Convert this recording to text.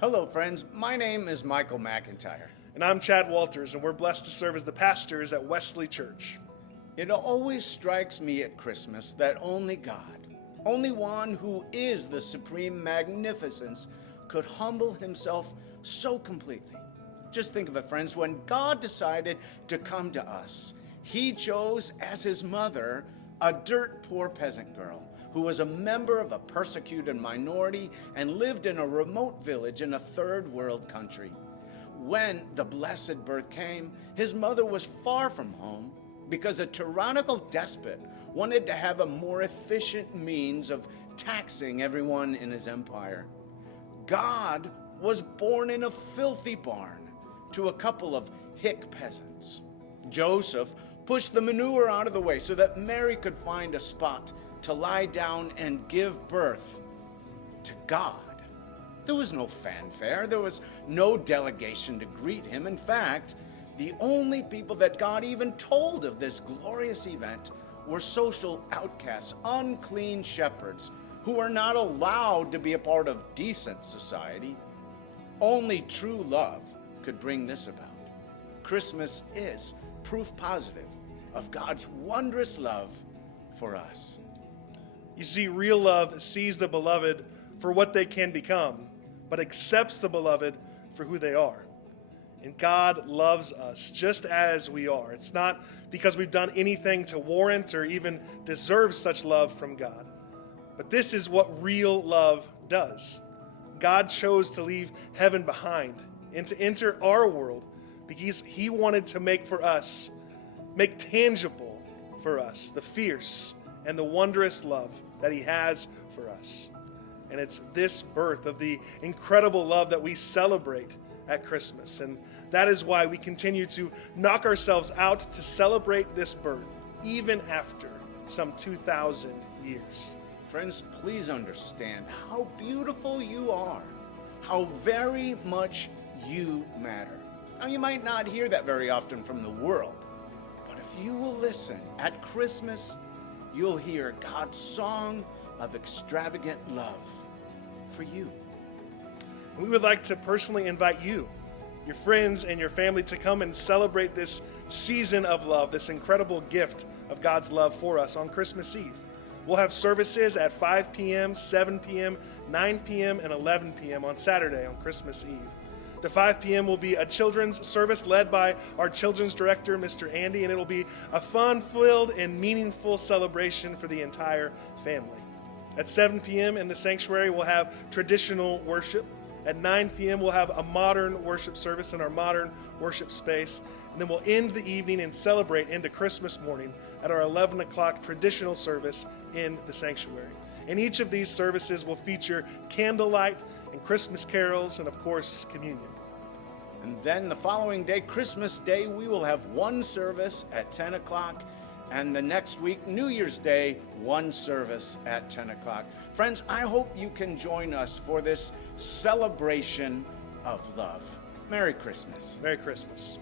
Hello, friends. My name is Michael McIntyre. And I'm Chad Walters, and we're blessed to serve as the pastors at Wesley Church. It always strikes me at Christmas that only God, only one who is the supreme magnificence, could humble himself so completely. Just think of it, friends. When God decided to come to us, he chose as his mother a dirt poor peasant girl who was a member of a persecuted minority and lived in a remote village in a third world country. When the blessed birth came, his mother was far from home because a tyrannical despot wanted to have a more efficient means of taxing everyone in his empire. God was born in a filthy barn to a couple of hick peasants. Joseph pushed the manure out of the way so that Mary could find a spot to lie down and give birth to God. There was no fanfare. There was no delegation to greet him. In fact, the only people that God even told of this glorious event were social outcasts, unclean shepherds, who were not allowed to be a part of decent society. Only true love could bring this about. Christmas is proof positive of God's wondrous love for us. You see, real love sees the beloved for what they can become, but accepts the beloved for who they are. And God loves us just as we are. It's not because we've done anything to warrant or even deserve such love from God. But this is what real love does. God chose to leave heaven behind and to enter our world because he wanted to make tangible for us the fierce and the wondrous love that he has for us. And it's this birth of the incredible love that we celebrate at Christmas. And that is why we continue to knock ourselves out to celebrate this birth, even after some 2,000 years. Friends, please understand how beautiful you are, how very much you matter. Now, you might not hear that very often from the world, but if you will listen at Christmas, you'll hear God's song of extravagant love for you. We would like to personally invite you, your friends, and your family to come and celebrate this season of love, this incredible gift of God's love for us on Christmas Eve. We'll have services at 5 p.m., 7 p.m., 9 p.m., and 11 p.m. on Saturday on Christmas Eve. The 5 p.m. will be a children's service led by our children's director, Mr. Andy, and it'll be a fun-filled and meaningful celebration for the entire family. At 7 p.m. in the sanctuary, we'll have traditional worship. At 9 p.m., we'll have a modern worship service in our modern worship space. And then we'll end the evening and celebrate into Christmas morning at our 11 o'clock traditional service in the sanctuary. And each of these services will feature candlelight and Christmas carols and, of course, communion. And then the following day, Christmas Day, we will have one service at 10 o'clock. And the next week, New Year's Day, one service at 10 o'clock. Friends, I hope you can join us for this celebration of love. Merry Christmas. Merry Christmas.